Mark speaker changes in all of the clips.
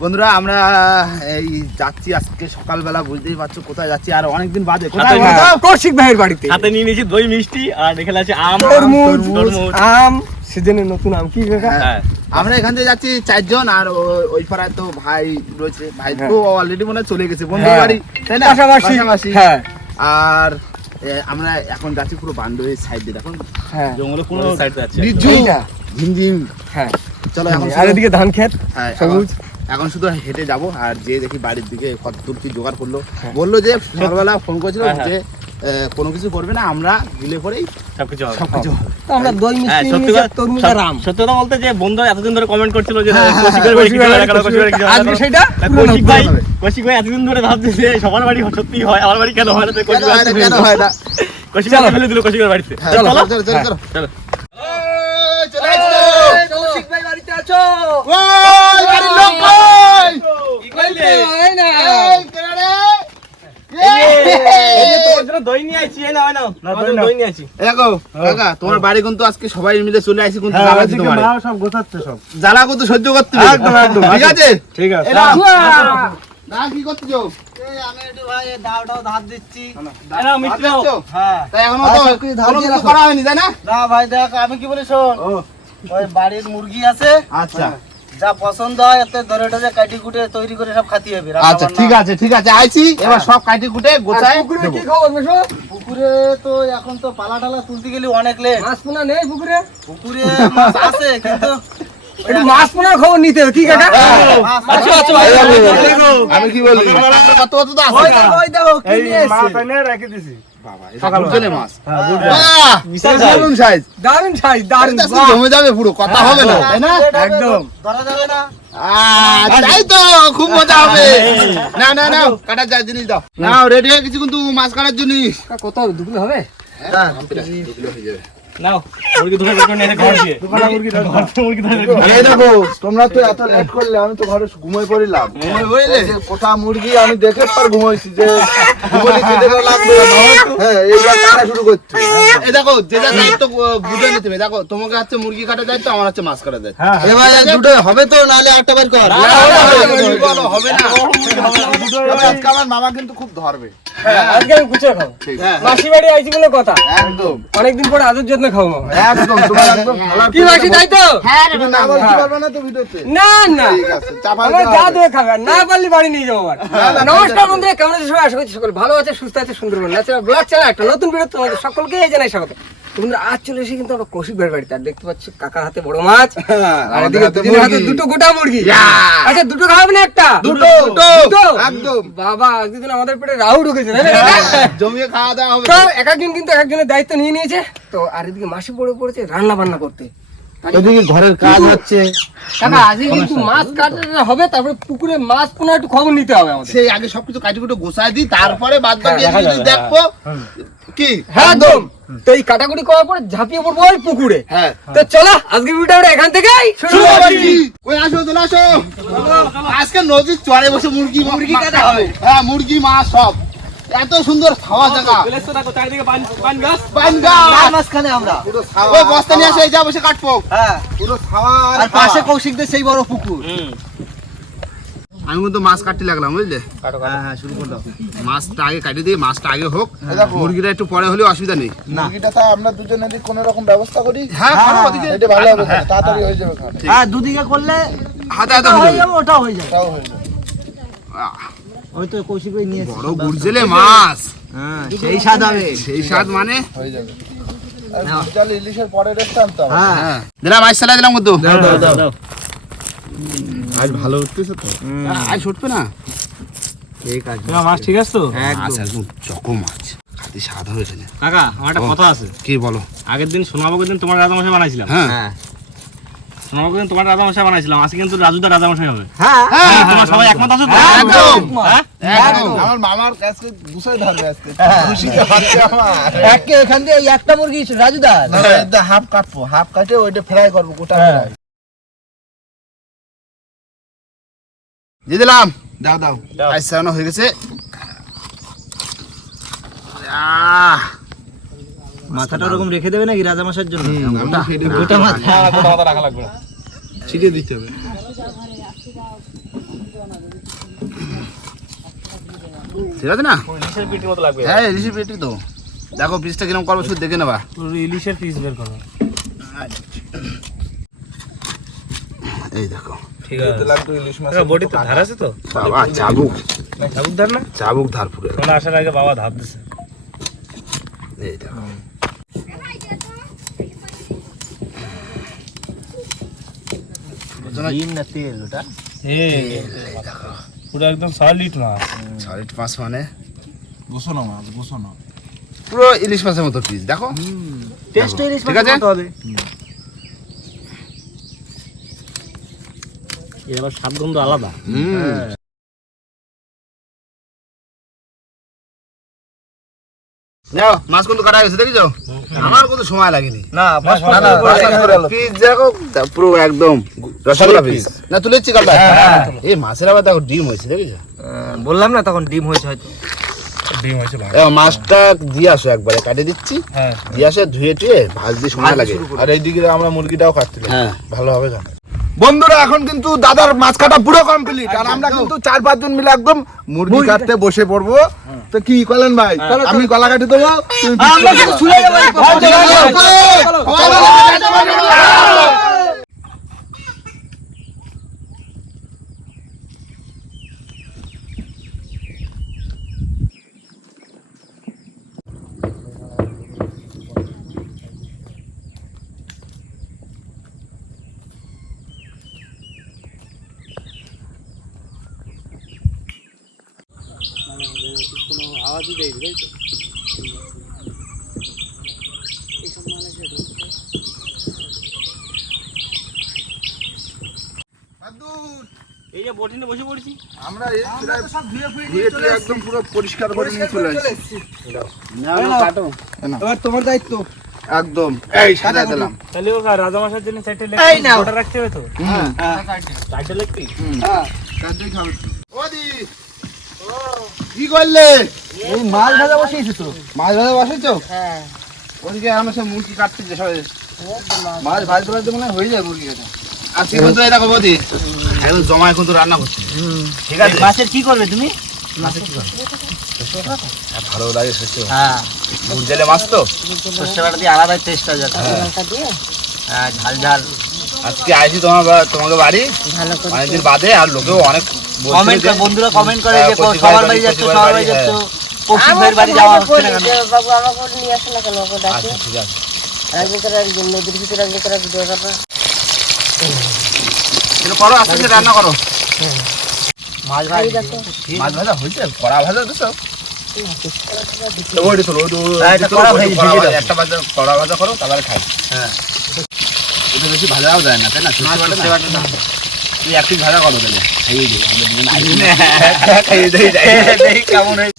Speaker 1: বন্ধুরা আমরা এই যাচ্ছি আজকে সকালবেলা বুঝতেই পারছ কোথায় যাচ্ছি আর অনেকদিন বাদে কোথায় তো?
Speaker 2: কৌশিক ভাইয়ের বাড়িতে।
Speaker 3: হাতে নিয়ে নিয়েছি দই মিষ্টি আর এখানে আছে আম
Speaker 2: তরমুজ। আম সিজনের নতুন আম কি
Speaker 3: হ্যাঁ।
Speaker 1: আমরা এখান থেকে যাচ্ছি চারজন আর ওই পাড়ায় তো ভাই রয়েছে। ভাই তো অলরেডি মনে চলে গেছে বন্ধু
Speaker 2: হ্যাঁ।
Speaker 1: বাড়ি তাই না?
Speaker 2: পাশাপাশি। হ্যাঁ।
Speaker 1: আর আমরা এখন যাচ্ছি পুরো বান্ধবীর সাইড দিয়ে দেখুন।
Speaker 2: হ্যাঁ।
Speaker 3: জঙ্গলে কোনো সাইডে আছে
Speaker 1: ঝিমঝিম
Speaker 2: হ্যাঁ।
Speaker 1: চলো এখন
Speaker 2: আর এদিকে ধান ক্ষেত
Speaker 1: হ্যাঁ,
Speaker 2: সবুজ।
Speaker 1: এখন- শুধু হেঁটে যাব আর যে দেখি বাড়ির দিকে কত দূর কি জোগাড় করল।
Speaker 2: হ্যাঁ।
Speaker 1: বলল যে সকালবেলা ফোন করেছিল
Speaker 3: হ্যাঁ,
Speaker 1: যে কোনো কিছু করবে না আমরা দিলে পরেই
Speaker 3: সবকিছু
Speaker 1: সবকিছু
Speaker 2: আমরা দই
Speaker 3: হ্যাঁ,
Speaker 2: মিষ্টি
Speaker 3: সত্যি
Speaker 2: নিয়ে
Speaker 3: কথা-
Speaker 2: তরমুজ আর আম।
Speaker 3: সত্যি কথা বলতে যে বন্ধু এতদিন ধরে কমেন্ট করছিল যে
Speaker 1: হ্যাঁ, হ্যাঁ,
Speaker 2: আজকে সেটা
Speaker 3: কৌশিক ভাই কৌশিক ভাই এতদিন ধরে ভাবছে যে সবার বাড়ি সত্যি হয় আমার বাড়ি কেন হয় না? কৌশিক ভাই
Speaker 1: হয় না,
Speaker 3: আজকে
Speaker 1: কেন হয় না?
Speaker 3: কৌশিক ভাই ফেলে দিল কৌশিকের বাড়িতে।
Speaker 1: হ্যাঁ,
Speaker 3: চলো।
Speaker 1: চলো, চলো, চলো,
Speaker 2: হ্যাঁ।
Speaker 1: চলো।
Speaker 3: চলো
Speaker 1: ওই, চলে আসছো।
Speaker 2: কৌশিক ভাই বাড়িতে আছো?
Speaker 1: ওই, বাড়ির লোক কই?
Speaker 3: কি করলে?
Speaker 2: এই না।
Speaker 1: এই, কেন রে?
Speaker 3: এই যে তোমার জন্য দই নিয়ে আইছি এই নাও এই নাও। তোমার জন্য দই নিয়ে আইছি।
Speaker 1: এই দেখো, কাকা, তোমার বাড়ি কিন্তু আজকে সবাই মিলে চলে আসি কিন্তু জ্বালা দিতে পারে
Speaker 4: সব গোছাচ্ছে সব।
Speaker 1: জ্বালা কিন্তু সহ্য করতে হবে।
Speaker 4: একদম, একদম।
Speaker 1: ঠিক আছে?
Speaker 4: ঠিক আছে।
Speaker 1: এই নাও। না কি করতেছো
Speaker 3: এই নাও মিষ্টি নাও।
Speaker 1: দিচ্ছো? তাই এখনও তো কোনো কিছু করা হয়নি তাই না?
Speaker 5: না ভাই দেখ আমি কি বলি শোন?
Speaker 1: ও,
Speaker 5: ওই বাড়ির মুরগি আছে।
Speaker 1: আচ্ছা।
Speaker 5: যা পছন্দ হয় এতে ধরে টরে কাটি কুটে তৈরি করে সব খাতি হবে।
Speaker 1: আচ্ছা ঠিক আছে ঠিক আছে আইছি। এবার সব কাটি কুটে গোছায়
Speaker 2: পুকুরে কি খবর মেশো?
Speaker 5: পুকুরে তো এখন তো পালা টালা তুলতে গেলে অনেক লেট
Speaker 2: মাছ পোনা নেই পুকুরে?
Speaker 5: পুকুরে মাছ আছে কিন্তু
Speaker 2: একটু মাছ পোনার খবর নিতে হবে কি কাকা?
Speaker 3: আচ্ছা আচ্ছা
Speaker 1: আমি কি বলি? কত কত তো আছে
Speaker 5: ওই দেখো কি নিয়ে
Speaker 4: মাছ এনে রেখে দিছি।
Speaker 1: বাবা এটা বুঝলে মাছ।
Speaker 4: হ্যাঁ বুঝলি
Speaker 1: বাহ,
Speaker 3: বিশাল
Speaker 1: দারুণ সাইজ
Speaker 2: দারুণ সাইজ
Speaker 1: দারুণ তো জমে যাবে পুরো কথা হবে না। তাই না
Speaker 2: একদম।
Speaker 5: ধরা যাবে না।
Speaker 1: তাই তো খুব মজা হবে। না না না কাটার যায় জিনিস দাও। নাও রেডি হয়ে গেছি কিন্তু মাছ কাটার জন্য
Speaker 2: কত হবে? দুপুরে হবে
Speaker 3: নাও মুরগি দুটো নিয়ে ঘর দিয়ে
Speaker 4: মুরগি দাও।
Speaker 3: মুরগি ধরে বের করে
Speaker 6: এই দেখো তোমরা তো এত লেট করলে আমি তো ঘরে ঘুমাই পড়িলাম এই কোটা মুরগি আমি দেখে পর ঘুমাইছি যে ঘুমালি খেতে লাগবে হ্যাঁ এইবার কাটা শুরু করছি
Speaker 1: এই দেখো যে যার দায়িত্ব বুঝে নিতে হবে দেখো তোমাকে হচ্ছে মুরগি কাটার দায়িত্ব আমার হচ্ছে মাছ কাটার দায়িত্ব
Speaker 4: হ্যাঁ হ্যাঁ
Speaker 6: এবার দুটো হবে তো নাহলে একটা বার কর
Speaker 1: হবে না
Speaker 6: আজকে আমার মামা কিন্তু খুব ধরবে
Speaker 2: আজকে আমি গুছিয়ে খাব
Speaker 1: হ্যাঁ,
Speaker 2: মাসি বাড়ি আইছি বলে কথা
Speaker 6: একদম
Speaker 2: অনেকদিন পরে আদর যত্ন খাব?
Speaker 6: একদম তোমার একদম
Speaker 2: কি মাসি তাই তো?
Speaker 6: তুমি না বলতে পারবে না তো ভিডিওতে।
Speaker 2: না না।
Speaker 6: ঠিক আছে চাপা
Speaker 2: আমরা যা দিয়ে খাবে। না পারলে বাড়ি নিয়ে যাব আবার। নমস্কার বন্ধুরা কেমন আছে সবাই? আশা করছি সকল ভালো আছে সুস্থ আছে সুন্দরবন ন্যাচারাল ব্লগ চ্যানেল একটা নতুন ভিডিও তোমাদের সকলকে জানাই স্বাগত। তো বন্ধুরা আজ চলে এসে কিন্তু আমরা কৌশিক ভাইয়ের বাড়িতে। আর দেখতে পাচ্ছি কাকার হাতে বড় মাছ আর এদিকে
Speaker 6: হাতে
Speaker 2: দুজনের হাতে দুটো গোটা মুরগি। আচ্ছা দুটো খাওয়াবে না একটা?
Speaker 1: দুটো দুটো
Speaker 6: একদম।
Speaker 2: বাবা আজকে দিন আমাদের পেটে ঢুকেছে না
Speaker 1: জমিয়ে খাওয়া দাওয়া হবে।
Speaker 2: তো এক একজন কিন্তু এক একজনের দায়িত্ব নিয়ে নিয়েছে। তো আর এদিকে মাসি পড়ে পড়েছে রান্না বান্না করতে
Speaker 6: এদিকে ঘরের কাজ হচ্ছে।
Speaker 2: কাকা আজকে কিন্তু মাছ কাটাটা হবে তারপরে পুকুরে মাছ পোনা একটু খবর নিতে হবে আমাদের।
Speaker 1: সেই আগে সবকিছু কাটি কুটে গোছায় দিই তারপরে বাদ বাকি
Speaker 3: দেখা
Speaker 1: যদি দেখব কি?
Speaker 2: হ্যাঁ একদম। তো এই কাটাকুটি করার পরে ঝাঁপিয়ে পড়ব ওই পুকুরে।
Speaker 1: হ্যাঁ।
Speaker 2: তো চলো আজকে ভিডিওটা এখান থেকেই শুরু করছি।
Speaker 1: আসো চলে আসো। আজকে নদীর চরে বসে মুরগি মুরগি কাটা হবে। হ্যাঁ মুরগি মাছ সব। এত সুন্দর খাওয়া জায়গা। ওই বস্তা নিয়ে আসো এই যা বসে কাটবো।
Speaker 5: হ্যাঁ।
Speaker 6: পুরো ছাওয়া আর
Speaker 5: পাশে কৌশিকদের সেই বড় পুকুর।
Speaker 1: আমি কিন্তু মাছ কাটতে লাগলাম বুঝলে?
Speaker 5: হ্যাঁ হ্যাঁ শুরু করে দাও।
Speaker 1: মাছটা আগে কাটি দিই মাছটা আগে হোক। মুরগিটা একটু পরে হলে অসুবিধা নেই।
Speaker 6: মুরগিটা তো আমরা দুজনে কোনো রকম ব্যবস্থা করি
Speaker 1: হ্যাঁ করো ওদিকে।
Speaker 6: এটা ভালো হবে তাড়াতাড়ি হয়ে যাবে
Speaker 5: হ্যাঁ দুদিকে করলে
Speaker 1: হাতে হাতে হয়ে যাবে।
Speaker 5: ওটাও হয়ে যাবে।
Speaker 6: তাও হয়ে যাবে।
Speaker 5: ওই তো কৌশিক ভাই
Speaker 1: বড় গুরজেলে মাছ।
Speaker 5: হ্যাঁ সেই স্বাদ হবে।
Speaker 1: সেই স্বাদ মানে?
Speaker 6: হয়ে যাবে। ইলিশের পরে রেস্ট আনতে
Speaker 5: হ্যাঁ।
Speaker 1: দিলাম
Speaker 3: দাও দাও দাও।
Speaker 1: আজ ভালো উঠতেছে তো? আজ উঠবে না?
Speaker 5: ঠিক আছে।
Speaker 3: তোমার মাছ ঠিক আছে তো?
Speaker 1: মাছ একদম চকো মাছ। খাতে স্বাদ হয়েছে না
Speaker 3: কাকা আমার একটা কথা আছে।
Speaker 1: কি বলো?
Speaker 3: আগের দিন সোনাবাবুর দিন তোমার রাজামশাই বানাইছিলাম।
Speaker 1: হ্যাঁ।
Speaker 5: হ্যাঁ।
Speaker 3: সোনাবাবুর দিন তোমার রাজামশাই বানাইছিলাম আজকে কিন্তু রাজুদার হবে।
Speaker 5: হ্যাঁ।
Speaker 1: হ্যাঁ
Speaker 3: সবাই একমত আছো তো?
Speaker 1: একদম।
Speaker 3: হ্যাঁ?
Speaker 6: আমার মামার কাছে গুছাই ধরবে আজকে। খুশিতে হচ্ছে আমার।
Speaker 5: একে এখান দিয়ে একটা মুরগি রাজুদা
Speaker 6: না, এটা হাফ কাটবো হাফ কাটে ওইটা ফ্রাই করব গোটা ফ্রাই
Speaker 1: দিয়ে দিলাম।
Speaker 6: দাও দাও।
Speaker 1: চালানো হয়ে গেছে।
Speaker 5: মাথাটা ওরকম রেখে দেবে নাকি রাজামশাইয়ের জন্য?
Speaker 1: গোটা
Speaker 5: গোটা মাথা।
Speaker 3: মাথা রাখা লাগবে।
Speaker 6: ছিটিয়ে দিতে হবে।
Speaker 1: ঠিক আছে না?
Speaker 3: ইলিশের পিটির মতো লাগবে।
Speaker 1: হ্যাঁ ইলিশের পেটি তো। দেখো পিসটা কীরকম করব শুধু দেখে নেবা।
Speaker 3: ইলিশের পিস বের করো।
Speaker 1: এই দেখো।
Speaker 3: ঠিক
Speaker 6: এতে লাগতো ইলিশ মাছ
Speaker 3: বডি তো ধার আছে তো?
Speaker 1: বাবা চাবুক।
Speaker 3: চাবুক ধার না?
Speaker 1: চাবুক ধার পুরো।
Speaker 3: তোমরা আসার আগে বাবা ধার দিছে।
Speaker 1: এই দেখো।
Speaker 5: ডিম না তেল ওটা?
Speaker 3: পুরো একদম সলিড মাছ।
Speaker 1: সলিড মাছ মানে?
Speaker 6: গোছানো মাছ গোছানো
Speaker 1: পুরো ইলিশ মাছের মতো পিস দেখো?
Speaker 5: টেস্ট ইলিশ? মতো হবে।
Speaker 3: এর আবার স্বাদ গন্ধ আলাদা।
Speaker 1: যাও মাছ কিন্তু কাটা গেছে দেখেছ? আমার কত সময় লাগেনি।
Speaker 5: না ফার্স্ট
Speaker 1: না না পিস দেখো পুরো একদম রসগোল্লা পিস। না তুলেছি কালটা। এই মাছের আবার দেখো ডিম হয়েছে দেখেছ?
Speaker 5: বললাম না তখন ডিম হয়েছে হয়তো।
Speaker 3: ডিম হয়েছে
Speaker 1: মাছটা দিয়ে আসো একবারে কাটে দিচ্ছি।
Speaker 3: হ্যাঁ।
Speaker 1: দিয়ে আসে ধুয়ে টুয়ে ভাজতে সময় লাগে।
Speaker 6: আর এইদিকে আমরা মুরগিটাও কাটতে
Speaker 1: হ্যাঁ।
Speaker 6: ভালো হবে জানো। বন্ধুরা এখন কিন্তু দাদার মাছ কাটা পুরো কমপ্লিট আর আমরা কিন্তু চার পাঁচ জন মিলে একদম মুরগি কাটতে বসে পড়ব। তো কি কলেন ভাই? আমি গলা কাটি দেবো তুমি পিস করে দেবো।
Speaker 3: এই যে বটিনে বসে পড়েছি
Speaker 6: আমরা এই প্রায় ধুয়ে টুয়ে একদম পুরো পরিষ্কার করে নিয়ে চলে আসছি।
Speaker 2: এবার তোমার দায়িত্ব।
Speaker 6: একদম। এই সাজা দিলাম।
Speaker 3: তাহলে ও রাজা মাসের জন্য চারটে লেগ
Speaker 2: এই নাও।
Speaker 3: ওটা রাখতে হবে তো? চারটে লেগ পিস
Speaker 6: চারটেই খাবে
Speaker 1: ওদি। কি করলে?
Speaker 2: এই মাছ ভাজা বসিয়েছি তো।
Speaker 1: মাছ ভাজা বসেছো?
Speaker 2: হ্যাঁ।
Speaker 1: ওদিকে আমার সব মুরগি কাটতেছে সবাই মাছ ভাজতে ভাজতে মনে হয় হয়ে যায় মুরগি কাটা। আজকে কিন্তু এই দেখো বৌদি। একদম জমায় কিন্তু রান্না করছে। ঠিক আছে?
Speaker 5: মাছের কি করবে তুমি?
Speaker 1: ভালো লাগে সত্যি
Speaker 5: হ্যাঁ।
Speaker 1: ভুল জেলে মাছ তো?
Speaker 5: সর্ষে বাটা দিয়ে আলাদা টেস্ট আছে হ্যাঁ। ঝাল ঝাল।
Speaker 1: আজকে আইছি তোমার তোমাকে বাড়ি। অনেকদিন বাদে আর লোকেও অনেক
Speaker 5: কমেন্ট
Speaker 1: যে-
Speaker 5: বন্ধুরা কমেন্ট করে
Speaker 1: হ্যাঁ,
Speaker 5: যে সবার
Speaker 1: বাড়ি,
Speaker 5: যাচ্ছ সবার
Speaker 1: বাড়ি,
Speaker 5: যাচ্ছ।
Speaker 1: হ্যাঁ।
Speaker 5: বাড়ি যাওয়া হচ্ছে না কেন?
Speaker 4: বাবু আমাকে নিয়ে আসে না কেন ওকে ডাকে।
Speaker 1: আচ্ছা ঠিক আছে।
Speaker 4: একদিন করে একদিন নদীর ভিতরে একদিন করে ভিডিও
Speaker 1: করো আস্তে আস্তে রান্না করো।
Speaker 5: মাছ ভাই
Speaker 1: মাছ ভাজা হয়েছে কড়া ভাজা দিছো তো
Speaker 5: ভাজি, ভেজে
Speaker 1: ভাজা। একটা ভাজা কড়া ভাজা করো তারপরে খাই। হ্যাঁ। এটা বেশি ভাজাও যায় না তাই না? তুই এক পিস ভাজা করো তাহলে। খাইয়ে দিই দিই।
Speaker 5: কেমন হয়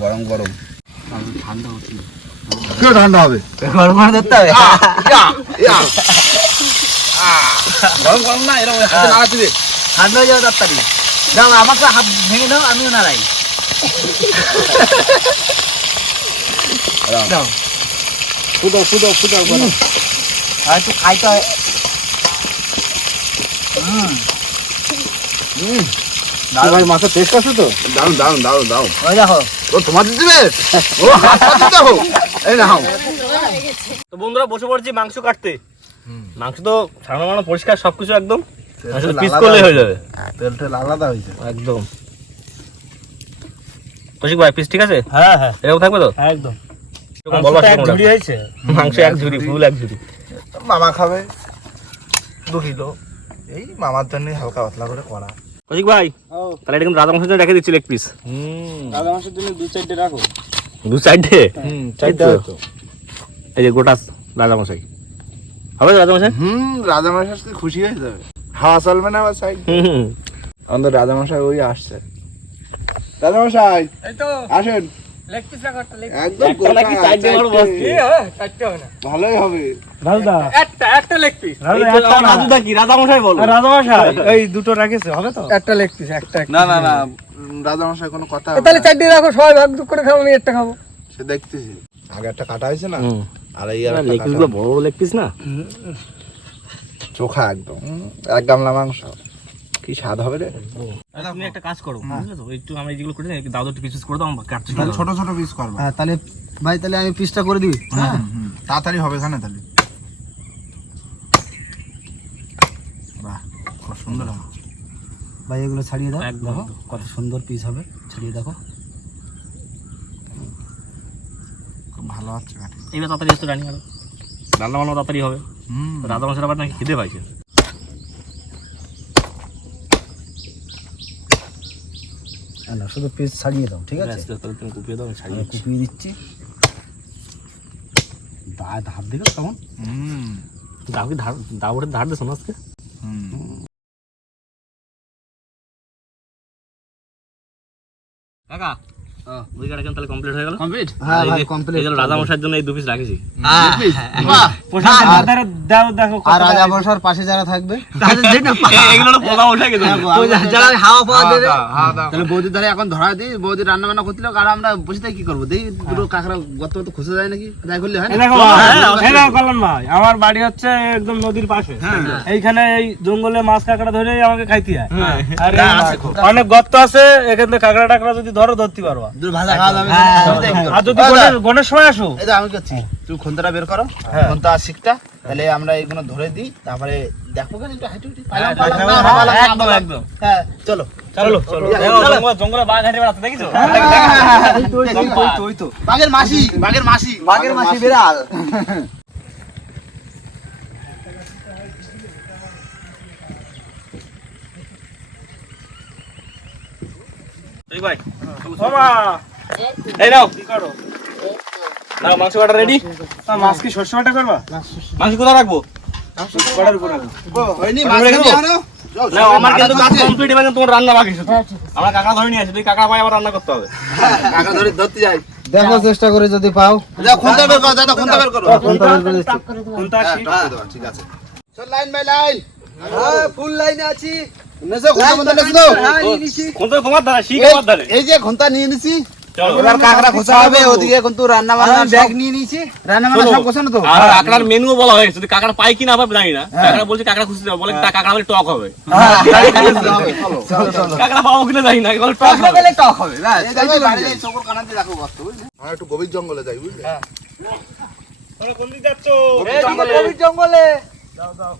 Speaker 1: গরম গরম।
Speaker 6: কেউ ঠান্ডা হবে।
Speaker 5: গরম করে ধরতে হবে।
Speaker 1: গরম গরম না এরকম হাতে নাড়াতে দে।
Speaker 5: ঠান্ডা হয়ে যাবে তাড়াতাড়ি দাও আমাকে হাত ভেঙে দাও আমিও নাড়াই। দাও
Speaker 1: ফুটাও ফুটাও ফুটাও গরম
Speaker 5: আর একটু খাইতে হয়।
Speaker 1: ভাই মাছের টেস্ট আছে তো? দারুণ দারুণ দারুণ
Speaker 5: দারুণ দেখো।
Speaker 1: ও তোমার দিবে ও হাত দেখো এই নাও।
Speaker 3: তো বন্ধুরা বসে পড়ছি মাংস কাটতে। মাংস তো সামনে মানে পরিষ্কার সবকিছু একদম। পিস করলে হয়ে যাবে।
Speaker 6: তেল টেল আলাদা হয়েছে।
Speaker 3: একদম। কৌশিক ভাই পিস ঠিক আছে? হ্যাঁ হ্যাঁ। এরকম থাকবে তো? একদম। মাংস এক ঝুড়ি ফুল এক ঝুড়ি।
Speaker 6: মামা খাবে। দু কিলো। এই মামার জন্য হালকা পাতলা করে করা।
Speaker 3: কৌশিক ভাই তাহলে এটা কিন্তু রাজা মাংসের জন্য রেখে দিচ্ছি লেগ পিস
Speaker 2: রাজা মাসের জন্য দু চারটে রাখো।
Speaker 3: দু সাইডে
Speaker 6: হুম
Speaker 3: চারটে এই যে গোটা রাজা মশাই হবে তো রাজা মশাই
Speaker 6: হুম রাজামশাই আজকে খুশি হয়ে যাবে। হাওয়া চলবে না আবার সাইড
Speaker 3: হুম হুম।
Speaker 6: আমাদের রাজামশাই ওই আসছে। রাজামশাই
Speaker 2: এই তো।
Speaker 6: আসেন।
Speaker 2: লেগ পিস রাখো লেগ
Speaker 6: একদম
Speaker 3: একটা নাকি
Speaker 6: গোটা,
Speaker 3: দিয়ে আরও
Speaker 6: চারটে।
Speaker 2: চারটে হবে না।
Speaker 6: ভালোই হবে।
Speaker 2: একটা একটা লেগ পিস
Speaker 3: রাজুদা কি? রাজা মশাই বল
Speaker 2: এই দুটো রাখিস হবে তো? একটা লেগ পিস একটা একটা।
Speaker 6: না না না উম, রাজামশাই কোনো কথা
Speaker 2: তাহলে চারটে রাখো সবাই ভাগ করে খাব আমি একটা খাব।
Speaker 6: সে দেখতেছি। আগে একটা কাটা হয়েছে না? আর এই আর
Speaker 3: লেগ পিসগুলো বড় বড় লেগ পিস না?
Speaker 6: চোখা একদম। এক গামলা মাংস। কি স্বাদ হবে রে?
Speaker 3: তুমি একটা কাজ করো বুঝলে তো একটু আমি যেগুলো করে দিই দাও একটু পিসেস করে দাও আমার কাটতে
Speaker 6: তাহলে ছোট ছোট পিস করব।
Speaker 2: হ্যাঁ তাহলে ভাই তাহলে আমি পিসটা করে দিই
Speaker 6: হ্যাঁ তাড়াতাড়ি হবে এখানে তাহলে। বাহ খুব সুন্দর হবে।
Speaker 2: ভাই এগুলো ছাড়িয়ে দাও
Speaker 3: একদম,
Speaker 2: দেখো কত সুন্দর পিস হবে ছাড়িয়ে দেখো।
Speaker 6: খুব ভালো কাঠি
Speaker 3: এইবার তাড়াতাড়ি আসতে রানি আরও রান্না বান্না তাড়াতাড়ি হবে
Speaker 6: হুম।
Speaker 3: রাধা মাংসের আবার নাকি খিদে পাইছে।
Speaker 2: হ্যাঁ, না শুধু পিস ছাড়িয়ে দাও ঠিক আছে
Speaker 3: ব্যাস, তাহলে তুমি কুপিয়ে দাও আমি ছাড়িয়ে
Speaker 2: আমি
Speaker 3: দিচ্ছি।
Speaker 2: কুপিয়ে দিচ্ছি দা ধাপ দিল কেমন
Speaker 6: হুম
Speaker 3: দাও কি ধার দাও ওটা ধার দিছো না আজকে
Speaker 6: হুম
Speaker 3: কাকা ওই গাড়ি তাহলে কমপ্লিট হয়ে গেল?
Speaker 1: কমপ্লিট
Speaker 2: হ্যাঁ ভাই কমপ্লিট
Speaker 3: এই যে রাধা জন্য এই দু পিস রাখেছি।
Speaker 2: আর রাজা বসার পাশে যারা থাকবে
Speaker 3: এগুলো পোলা উঠে গেছে।
Speaker 2: যারা হাওয়া পাওয়া দেবে
Speaker 1: তাহলে বৌদির দ্বারা এখন ধরা দিই বৌদি রান্না বান্না করছিল আর আমরা বসে থেকে কি করব? দেখি দুটো কাঁকড়া গত গত খুঁজে যায় নাকি? তাই করলে হয় না?
Speaker 7: আমার বাড়ি হচ্ছে একদম নদীর পাশে। এইখানে এই জঙ্গলে মাছ কাঁকড়া ধরে আমাকে খাইতে হয়। আর অনেক গর্ত আছে এখান থেকে কাঁকড়া টাকড়া যদি ধরো ধরতে পারবা।
Speaker 1: ভাজা খাওয়া যাবে
Speaker 7: আর যদি গণেশ- গণেশ সময় আসো।
Speaker 1: এই আমি করছি। তুই খন্তাটা বের করো। খন্তা আর শিকটা তাহলে আমরা এগুলো ধরে দিই। তারপরে দেখো কেন একটু হাঁটি
Speaker 3: একদম একদম।
Speaker 1: হ্যাঁ চলো।
Speaker 3: চলো চলো জঙ্গল- জঙ্গলে বাঘ হাঁটে বেড়াচ্ছে দেখিছো?
Speaker 1: বাঘের মাসি বাঘের মাসি।
Speaker 2: বাঘের মাসি বিড়াল।
Speaker 3: ভাই এই নাও। কি করো? নাও মাংস কাটা রেডি
Speaker 7: মাছ কি শস্য বাটা করবা?
Speaker 3: মাংস কোথায় রাখব?
Speaker 7: কড়ার উপরে
Speaker 1: হয়নি
Speaker 3: আমি
Speaker 1: মাছ
Speaker 3: রেখে
Speaker 1: কেন
Speaker 3: দেবো? না আমার কিন্তু কাজ কমপ্লিট এবার তোমার রান্না বাকি শুধু আমরা কাকা ধরে নিয়ে আসি তুই কাকা পাই আবার রান্না করতে হবে।
Speaker 1: কাঁকড়া ধরে ধরতে যাই।
Speaker 2: দেখো চেষ্টা করে যদি পাও।
Speaker 1: যাও খুন্তা বের করো দাদা বের করো।
Speaker 2: বের করে
Speaker 1: হ্যাঁ, ঠিক আছে। চল লাইন বাই লাইন।
Speaker 2: হ্যাঁ ফুল লাইনে আছি? হ্যাঁ
Speaker 3: কোন
Speaker 1: এই- যে ঘণ্টা নিয়ে নিছি এবার কাঁকড়া হবে ওদিকে কিন্তু রান্না বান্না
Speaker 2: ব্যাগ নিয়ে নিয়েছি
Speaker 1: রান্না বান্না সব গোছানো তো
Speaker 3: আর কাকড়ার মেনু বলা হয়েছে যদি কাকড়া পাই কি না জানি না কাকড়া বলছে কাকড়া খুঁজতে যাব বলে তা কাকড়া বলে টক হবে কাকড়া পাবো কিনা জানি না বলে টক হবে
Speaker 2: পেলে টক হবে ব্যাস
Speaker 1: এই দেখো, এই বাড়িতে কানাতে রাখো গর্ত, বুঝলি?
Speaker 6: আমরা একটু গভীর জঙ্গলে যাই বুঝলি
Speaker 7: তোমরা কোন দিক যাচ্ছ
Speaker 2: গভীর জঙ্গলে
Speaker 7: না জানো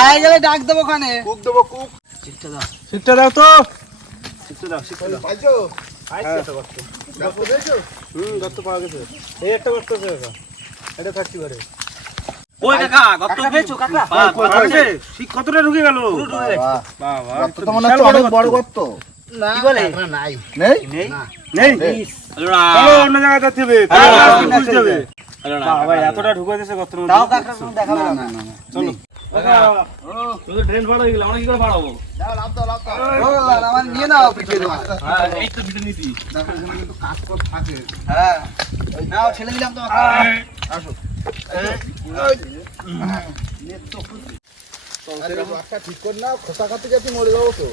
Speaker 2: আয় গেলে ডাক দেবো ওখানে।
Speaker 6: কুক দেবো কুক।
Speaker 7: শীতটা দাও। তো।
Speaker 6: পাইছো?
Speaker 7: হুম গর্ত পাওয়া গেছে। এই একটা গর্ত আছে এটা থাকতে পারে।
Speaker 3: ওই কাকা গত পেয়েছ কাকড়া?
Speaker 7: শীত কতটা ঢুকে গেল?
Speaker 6: তো মনে হচ্ছে অনেক বড় গর্ত
Speaker 1: না, কাঁকড়া নাই।
Speaker 6: নেই?
Speaker 7: নেই? চলো অন্য জায়গায় যেতে হবে। এতটা ঢুকে দিয়েছে মধ্যে
Speaker 2: তাও কাকড়া তুমি দেখাবে না
Speaker 7: চলো।
Speaker 3: তুই তো ট্রেন ফাড়া হয়ে গেল আমরা কি করে ফাড়াবো
Speaker 1: যাও, লাফ দাও, লাফ দাও।
Speaker 2: আমার নিয়ে নাও পিছিয়ে দেবো।
Speaker 3: হ্যাঁ এই তো ভিতরে নিছি
Speaker 6: দেখো এখানে কিন্তু কাঁকড় থাকে।
Speaker 2: হ্যাঁ নাও ছেলে দিলাম তো
Speaker 6: আসো। ঠিক কর না খোসা খাতে যাতে মরে যাব তো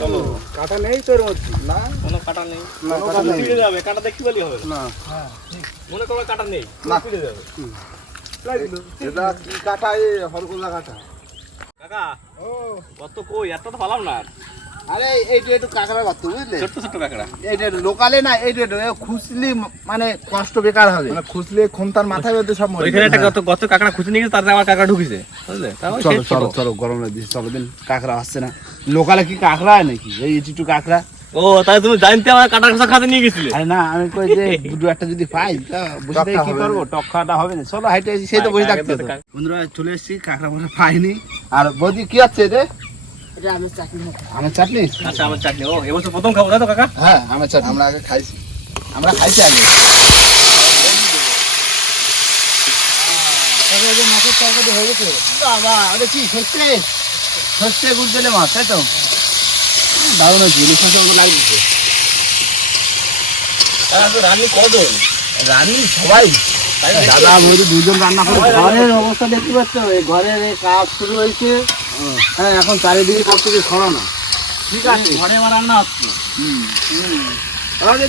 Speaker 7: চলো। কাটা নেই তোর মধ্যে।
Speaker 6: না
Speaker 3: কোনো কাটা নেই।
Speaker 7: কাটা
Speaker 3: যাবে কাটা দেখতে পেলে হবে।
Speaker 7: না।
Speaker 3: মনে করো কাটা নেই
Speaker 6: না।
Speaker 3: ফিরে যাবে।
Speaker 6: এটা কি কাটা এই হরকুলা কাটা?
Speaker 3: কাকা কত কই এত তো পালাম না। আর।
Speaker 1: আরে এইটা একটু কাঁকড়া বুঝলে? এইটা লোকালে না এইটা একটু মানে কষ্ট বেকার হবে।
Speaker 6: মানে খুঁজলে খুনতার মাথায় বেঁধে সব মরে
Speaker 3: ওইখানে একটা গত গত কাকড়া খুঁজে নিয়ে গেছে তারপরে আমার কাকড়া ঢুকিছে। বুঝলে?
Speaker 1: চলো চলো চলো গরমে দিচ্ছি চলো দিন। কাঁকড়া আসছে না। লোকালে কি কাঁকড়া হয় নাকি? এই একটু কাঁকড়া।
Speaker 3: ও তাই তুমি জানতে আমার কাটা খোসা খাতে নিয়ে গেছিলে?
Speaker 1: আরে না আমি কই যে দুটো একটা যদি পাই তা বসে থেকে কি করব? টক খাওয়াটা হবে না। চলো হাইটে সেই তো বসে থাকতে বন্ধুরা চলে এসেছি কাঁকড়া মনে পাইনি। আর বৌদি কি আছে রে?
Speaker 4: এটা হবে।
Speaker 1: আমার চাটনি?
Speaker 3: আচ্ছা আমার চাটনি। ও এবছর প্রথম খাব তাই তো কাকা?
Speaker 1: হ্যাঁ আমার চাটনি
Speaker 6: আমরা আগে খাইছি।
Speaker 1: আমরা খাইছি আগে। বাবা ওটা কি সত্যি সত্যি গুলতেলে মাছ তাই তো? দারুণ হয়েছে ইলিশ মাছের মতো লাগছে
Speaker 3: রান্নি কজন
Speaker 1: সবাই। দাদা বৌদি দুজন রান্না করে
Speaker 2: ঘরের অবস্থা দেখতে পাচ্ছ? এই ঘরের এই কাজ শুরু হয়েছে। হ্যাঁ এখন চারিদিকে করতেছে ছড়ানো।
Speaker 1: ঠিক আছে
Speaker 3: ঘরে আমার রান্না হচ্ছে।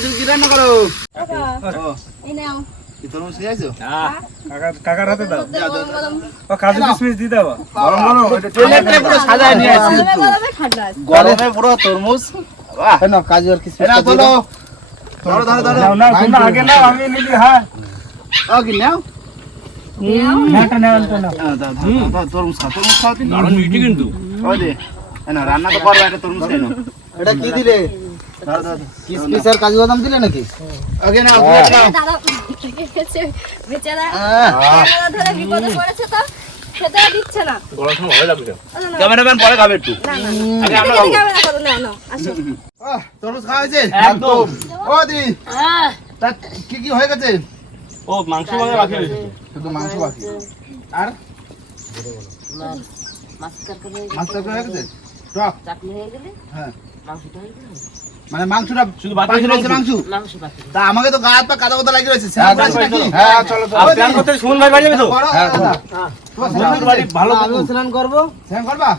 Speaker 1: তুমি কি রান্না করো?
Speaker 4: এই নাও।
Speaker 7: কাকার হাতে দাও। ও কাজু কিশমিশ দিয়ে দাও।
Speaker 6: গরম গরম এটা
Speaker 1: পুরো নিয়ে
Speaker 4: গরমে
Speaker 1: তরমুজ। বাহ।
Speaker 2: কাজু আর কিছু
Speaker 1: তোলো। ধরো ধরো ধরো।
Speaker 7: না আগে নাও আমি নিলি হ্যাঁ।
Speaker 1: কি নাও হ্যাঁ, রান্না তো করবে একটা তরমুজ
Speaker 2: এটা কি দিলে
Speaker 1: দাও, দাও, দাও।
Speaker 2: কিসমিস আর কাজু বাদাম দিলে নাকি
Speaker 1: ওকে নাও প্লেট নাও
Speaker 4: দাদা বেচারা
Speaker 1: হ্যাঁ।
Speaker 4: ধরে বিপদে পড়েছে তো খেতে দিচ্ছে না
Speaker 3: গরম সময় ভালো লাগবে
Speaker 4: না, না, না,
Speaker 1: ক্যামেরাম্যান পরে খাবে একটু
Speaker 4: না, না।
Speaker 1: আগে আমরা খাব।
Speaker 4: ক্যামেরা করো, না, না, আসো।
Speaker 1: তরমুজ খাওয়া হয়েছে
Speaker 3: একদম
Speaker 1: ও দি তা কি কি হয়ে গেছে
Speaker 3: ও মাংস ভাঙা বাকি রয়েছে।
Speaker 1: শুধু মাংস বাকি। আর?
Speaker 4: মাছ তরকারি হয়ে
Speaker 1: মাছ
Speaker 4: গেছে,
Speaker 1: তরকারি হয়ে গেছে? টক?
Speaker 4: চাটনি হয়ে গেলে?
Speaker 1: হ্যাঁ।
Speaker 4: মাংসটা হয়ে গেলে?
Speaker 1: মানে মাংসটা
Speaker 3: শুধু বাকি
Speaker 1: বাকি রয়েছে
Speaker 3: মাংস।
Speaker 1: তা আমাকে তো গা হাত পা কাদা কাদা লাগিয়ে রয়েছে নাকি?
Speaker 6: হ্যাঁ চলো
Speaker 3: করতে সুমন ভাই বাড়ি যাবে তো? বন্ধুর বাড়ি ভালো
Speaker 2: স্নান করব।
Speaker 1: স্নান করবা?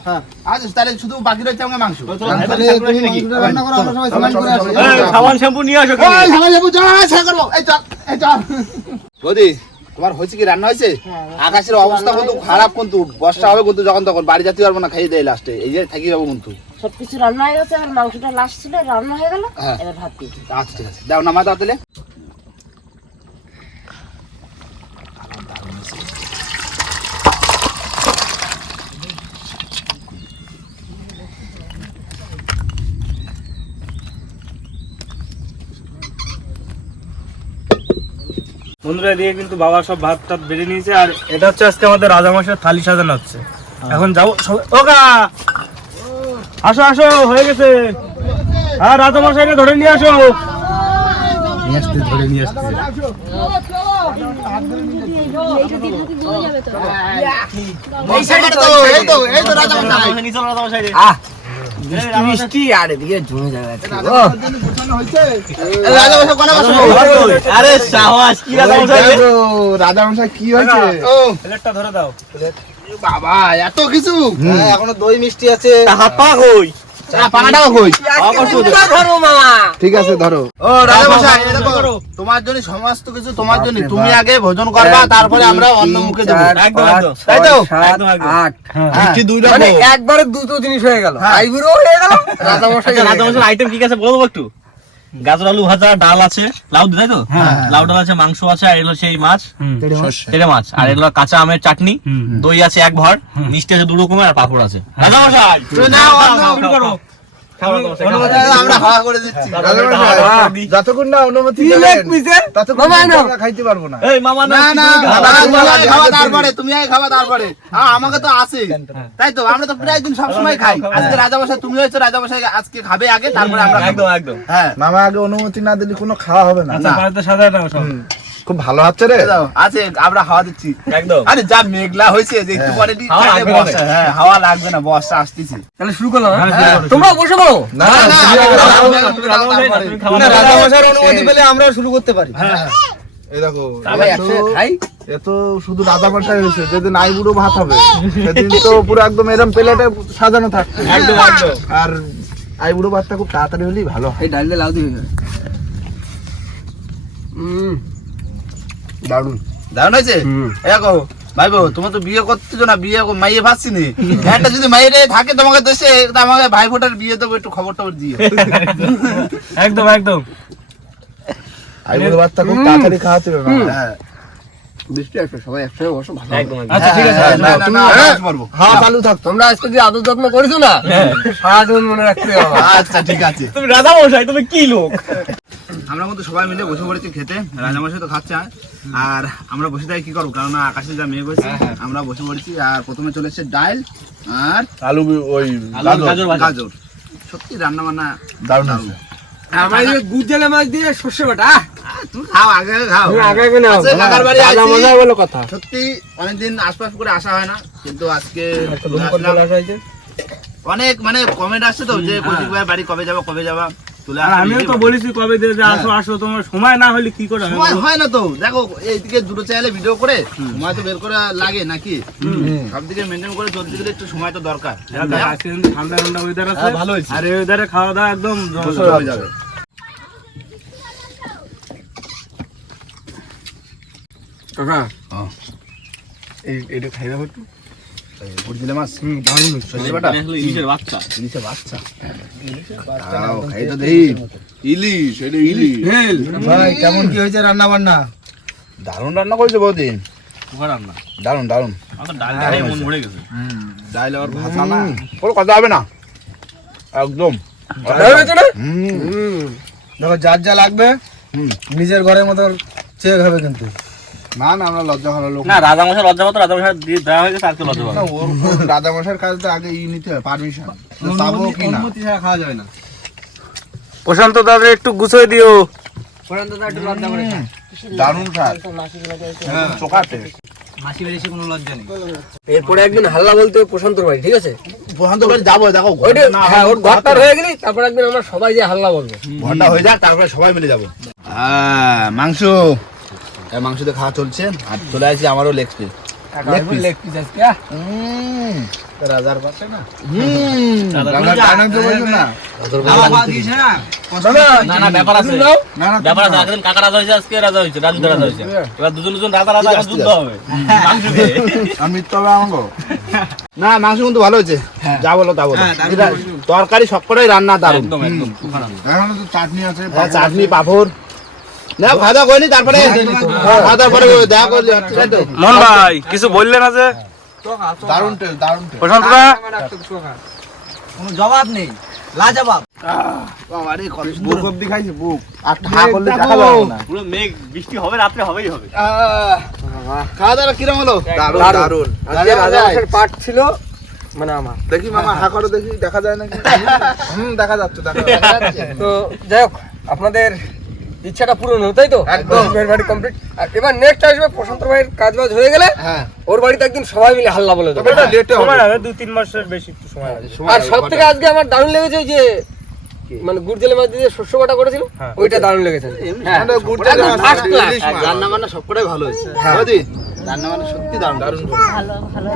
Speaker 1: আচ্ছা তাহলে শুধু বাকি রয়েছে আমাকে মাংস?
Speaker 2: তাহলে তুমি মাংসটা রান্না করো আমরা সবাই স্নান করে আসি।
Speaker 3: এই, সাবান শ্যাম্পু নিয়ে আসো
Speaker 1: সবাই যাব, চল, স্নান করব। এই চল, এই চল। তোমার হয়েছে কি রান্না হয়েছে? আকাশের অবস্থা কিন্তু খারাপ কিন্তু বর্ষা হবে কিন্তু যখন তখন বাড়ি যেতে পারব না খাইয়ে দেয় লাস্টে এই যে থাকি যাব কিন্তু।
Speaker 4: সবকিছু রান্না হয়ে গেছে আর মাংসটা লাস্ট ছিল রান্না হয়ে গেল
Speaker 1: হ্যাঁ।
Speaker 4: এবার ভাত
Speaker 1: আচ্ছা ঠিক আছে। দাও নামা দাও তাহলে।
Speaker 7: বন্ধুরা দিয়ে কিন্তু বাবা সব ভাত টাত বেড়ে নিয়েছে আর এটা হচ্ছে আজকে আমাদের রাজামশাই থালি সাজানো হচ্ছে। এখন যাব সবাই- ও কা আসো আসো হয়ে গেছে। হ্যাঁ রাজামশাইকে ধরে নিয়ে আসো। নিয়ে আসতে ধরে নিয়ে আসতে।
Speaker 1: এই সাইডে তো এই তো এই তো রাজা মশাই
Speaker 3: নিয়ে চলো রাজা মশাই রে।
Speaker 2: আহ মিষ্টি মিষ্টি আর এদিকে জমে যাবে আজকে। ও,
Speaker 1: এই রাজা মশাই কোনে বসো
Speaker 3: আরে সাহস কি রাজা মশাই রে?
Speaker 6: রাজা মশাই কি হয়েছে?
Speaker 7: প্লেটটা ধরে দাও।
Speaker 1: বাবা এত কিছু?
Speaker 2: হ্যাঁ, এখনও দই মিষ্টি আছে।
Speaker 3: হাত কই?
Speaker 1: পানাটাও কই
Speaker 2: আজকে ধরো মামা।
Speaker 6: ঠিক আছে ধরো।
Speaker 1: ও রাজা মশাই এই দেখো তোমার জন্য সমস্ত কিছু তোমার জন্য। তুমি আগে ভোজন করবা তারপরে আমরা অন্য মুখে
Speaker 3: একদম,
Speaker 1: তাই তো? হ্যাঁ।
Speaker 6: দুই
Speaker 2: মানে একবারে দুটো জিনিস হয়ে গেল। আইবুড়ো হয়ে গেল রাজামশাই
Speaker 3: আচ্ছা রাজা মশাই আইটেম ঠিক আছে বলব একটু? গাজর আলু ভাজা ডাল আছে লাউ তাই তো? লাউ ডাল আছে মাংস আছে আর এগুলো সেই মাছ। তেড়ে মাছ। আর এগুলো কাঁচা আমের চাটনি। দই আছে এক ভর। মিষ্টি আছে দু রকমের আর পাঁপড় আছে।
Speaker 6: যতক্ষণ না অনুমতি খাইতে পারব না।
Speaker 1: খাওয়া তারপরে তুমি খাওয়া তারপরে আমাকে তো আছে। তাই তো আমরা তো প্রায় দিন সবসময় খাই। আজকে রাজা মশাই তুমি হয়েছো রাজা মশাই আজকে খাবে আগে তারপরে আমরা
Speaker 3: একদম একদম।
Speaker 1: হ্যাঁ।
Speaker 6: মামা আগে অনুমতি না দিলে কোনো খাওয়া হবে না।
Speaker 7: আচ্ছা
Speaker 6: খুব ভালো হচ্ছে রে
Speaker 1: আছে আমরা হাওয়া দিচ্ছি
Speaker 3: একদম
Speaker 1: আরে যা মেঘলা হয়েছে যে একটু পরে
Speaker 3: হাওয়া লাগবে না।
Speaker 1: বর্ষা, হ্যাঁ হাওয়া লাগবে না বর্ষা আসতেছে
Speaker 2: তাহলে শুরু করলাম হ্যাঁ?
Speaker 7: হ্যাঁ,
Speaker 2: তোমরা বসে পড়ো
Speaker 6: না
Speaker 3: রাজা
Speaker 2: অনুমতি পেলে আমরা শুরু করতে পারি
Speaker 6: এই দেখো
Speaker 2: সবাই
Speaker 6: এ তো-
Speaker 2: একসাথে খাই
Speaker 6: এ তো শুধু রাজা মশাই হয়েছে যেদিন আই বুড়ো ভাত হবে সেদিন তো পুরো একদম এরম প্লেটে সাজানো
Speaker 3: একদম একদম
Speaker 6: আর আই বুড়ো ভাতটা খুব তাড়াতাড়ি হলেই ভালো হয়
Speaker 2: এই ডাল দিয়ে লাউ দিয়ে হয়ে হুম
Speaker 6: দারুণ
Speaker 1: দারুণ হয়েছে? দেখো ভাই বউ তোমার তো বিয়ে করতেছো না বিয়ে মাইয়ে ভাবছি নি একটা যদি মাইয়ে থাকে তোমাকে দেশে আমাকে ভাই ফোটার বিয়ে দেবো একটু খবর টবর দিও
Speaker 7: একদম একদম।
Speaker 6: আই বুড়ো ভাতটা খুব তাড়াতাড়ি খাওয়াতে হবে
Speaker 1: হ্যাঁ
Speaker 2: বৃষ্টি সবাই বসো ভালো।
Speaker 7: আচ্ছা ঠিক আছে
Speaker 1: হ্যাঁ, না, না, না,
Speaker 6: হ্যাঁ।
Speaker 1: আসতে পারব।
Speaker 6: হাওয়া চালু থাকতো
Speaker 2: তোমরা আজকে যে আদর যত্ন করেছ না? সারাদিন মনে রাখতে
Speaker 1: আচ্ছা ঠিক আছে।
Speaker 3: তুমি রাজা মশাই তুমি কি লোক?
Speaker 1: আমরা কিন্তু সবাই মিলে বসে পড়েছি খেতে রাজামশাই তো খাচ্ছে আর আমরা বসে থাকি কি করব? কারণ আকাশে যা মেঘ হয়েছে আমরা বসে পড়েছি আর প্রথমে চলে এসেছে ডাল আর
Speaker 6: আলু ওই
Speaker 3: আলু, গাজর।
Speaker 1: গাজর সত্যি রান্না বান্না
Speaker 6: আছে
Speaker 2: আমার গুজেলে মাছ দিয়ে সর্ষে বাটা
Speaker 1: তুমি খাও আগে আগে খাও।
Speaker 2: আগে আগে নাও।
Speaker 1: কাকার বাড়ি
Speaker 2: রাজা
Speaker 1: আইছি।
Speaker 2: মশাই কথা।
Speaker 1: সত্যি অনেকদিন আশপাশ করে আসা হয় না কিন্তু আজকে
Speaker 2: ধুমকল
Speaker 1: আসলাম।
Speaker 2: চলে আসা হয়েছে।
Speaker 1: অনেক মানে কমেন্ট আসছে তো যে কৌশিক ভাই বাড়ি কবে যাব কবে যাবা চলে
Speaker 7: আর
Speaker 1: আসা
Speaker 7: আমিও তো বলেছি কবে দিয়ে আসো আসো তোমার সময় না হলে কি করে
Speaker 1: সময় হয় না তো। দেখো এইদিকে দুটো চ্যানেলে ভিডিও করে সময় তো বের করে লাগে নাকি? সব দিকে মেনটেন করে চলতে গেলে একটু সময় তো দরকার।
Speaker 7: হ্যাঁ, ঠান্ডা ঠান্ডা ওয়েদার আছে।
Speaker 1: হ্যাঁ, ভালো
Speaker 7: আর ওয়েদারে খাওয়া দাওয়া একদম
Speaker 1: হয়ে যাবে।
Speaker 2: কাকা?
Speaker 6: এটা খাই দাও একটু।
Speaker 1: বুঝলে মাছ?
Speaker 6: দারুণ
Speaker 1: সজনে বাটা।
Speaker 3: ইলিশের বাচ্চা।
Speaker 1: ইলিশের বাচ্চা। খাও, খাই তো দেই
Speaker 6: ইলিশ এটা ইলিশ
Speaker 5: ভাই কেমন কি হয়েছে রান্না বান্না
Speaker 1: দারুণ রান্না করেছে বৌদি
Speaker 3: পোকা রান্না।
Speaker 1: দারুণ দারুণ।
Speaker 3: আমার তো ডাল খেয়ে মন ভরে গেছে।
Speaker 6: ডাইল আবার ভাজা না?
Speaker 1: কোনো কথা হবে না। একদম।
Speaker 5: দেখো যার যা লাগবে
Speaker 1: হুম।
Speaker 5: নিজের ঘরের মতো চেয়ে খাবে কিন্তু।
Speaker 6: না না আমরা লজ্জা লোক
Speaker 3: না রাজা মশাই লজ্জা রাজা মশাই দেওয়া হয়েছে তার তো লজ্জা
Speaker 6: না, ওর দাদা মশাইয়ের কাছে তো আগে ই নিতে হয় পারমিশন কি না?
Speaker 5: ছাড়া খাওয়া যাবে না।
Speaker 7: প্রশান্ত দাদা একটু গুছিয়ে দিও।
Speaker 2: পরান্ত দা একটু লজ্জা করে।
Speaker 6: দারুণ চোখাতে।
Speaker 5: মাসি বাড়ি এসে কোনো লজ্জা নেই।
Speaker 2: এরপরে একদিন হাল্লা বলতে প্রশান্তর বাড়ি ঠিক আছে?
Speaker 1: প্রশান্ত বাড়ি যাব দেখো ঘরটা
Speaker 2: হ্যাঁ ওর ঘরটার হয়ে গেলি তারপর একদিন আমরা সবাই যে হাল্লা বলব।
Speaker 1: ঘণ্টা হয়ে যাক তারপরে সবাই মিলে যাব। হ্যাঁ মাংস। এই মাংস তো খাওয়া চলছে। আর চলে আসছি আমারও leg piece leg piece
Speaker 2: leg piece আজকে
Speaker 6: রাজার পাশে না?
Speaker 1: হুম।
Speaker 6: না?
Speaker 3: না না ব্যাপার আছে।
Speaker 6: না না
Speaker 3: ব্যাপার আছে একদিন কাকা রাজা হয়েছে আজকে রাজা হয়েছে রাজু রাজা হয়েছে। এবার দুজন দুজন রাজা রাজা এখন যুদ্ধ হবে। মাংস।
Speaker 6: আর
Speaker 1: কিন্তু ভালো হয়েছে। যা বলো তা বলো। তরকারি সবকটাই রান্না
Speaker 6: তো চাটনি আছে
Speaker 1: হ্যাঁ, চাটনি পাঁপড়। না দাওয়া করিনি তারপরে খাওয়া দাওয়ার দেখা করলি তো
Speaker 7: মন ভাই কিছু বললে না যে
Speaker 6: দারুণ দারুণ
Speaker 7: প্রশান্ত দা?
Speaker 5: কোনো জবাব নেই লাজবাব।
Speaker 1: বাবারে কত
Speaker 6: বুক অব্দি খাইছি বুক। আর ঠা করলে দেখা। যাবে না।
Speaker 3: পুরো মেঘ বৃষ্টি হবে রাত্রে হবেই হবে।
Speaker 1: খাওয়া দাওয়া কিরম হলো?
Speaker 6: দারুণ দারুণ।
Speaker 2: আজকে রাজা মাসের পাঠ ছিল। মানে আমার।
Speaker 6: দেখি মামা হা করো দেখি দেখা যায় নাকি? হুম দেখা যাচ্ছে দেখা যাচ্ছে।
Speaker 2: তো যাই হোক আপনাদের ইচ্ছাটা পূরণ হলো তাই তো?
Speaker 6: একদম।
Speaker 2: বাড়ি কমপ্লিট আর এবার নেক্সট আসবে প্রশান্ত ভাইয়ের কাজ বাজ হয়ে গেলে
Speaker 1: হ্যাঁ।
Speaker 2: ওর বাড়িতে একদিন সবাই মিলে হাল্লা বলে দেবো।
Speaker 6: লেটে হবে।
Speaker 7: সময় দু তিন মাসের বেশি একটু সময় লাগবে।
Speaker 2: আর সব থেকে আজকে আমার দারুণ লেগেছে ওই যে মানে গুড় মাঝে মাছ দিয়ে শস্য বাটা করেছিল
Speaker 7: হ্যাঁ।
Speaker 2: ওইটা দারুণ লেগেছে।
Speaker 6: মাছ।
Speaker 1: রান্না বান্না সবকটাই ভালো হয়েছে। রান্না বান্না সত্যি দারুণ দারুণ
Speaker 4: ভালো ভালো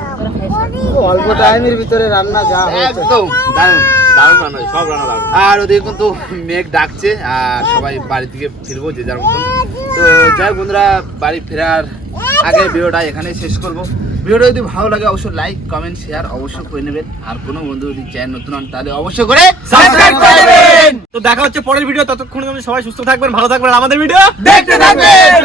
Speaker 5: অল্প টাইমের ভিতরে রান্না যা
Speaker 1: একদম দারুণ দারুণ রান্না সব রান্না দারুণ। আর ওদিকে কিন্তু মেঘ ডাকছে আর সবাই বাড়ি থেকে ফিরবো যে যার মতন। তো যাই হোক বন্ধুরা বাড়ি ফেরার আগে ভিডিওটা এখানে শেষ করব। ভিডিওটা যদি ভালো লাগে অবশ্যই লাইক কমেন্ট শেয়ার অবশ্যই করে নেবেন। আর কোনো বন্ধু যদি চ্যানেল নতুন হন তাহলে অবশ্যই করে
Speaker 3: সাবস্ক্রাইব করে দেবেন তো দেখা হচ্ছে পরের ভিডিও ততক্ষণ সবাই সুস্থ থাকবেন ভালো থাকবেন আমাদের ভিডিও
Speaker 2: দেখতে থাকবেন।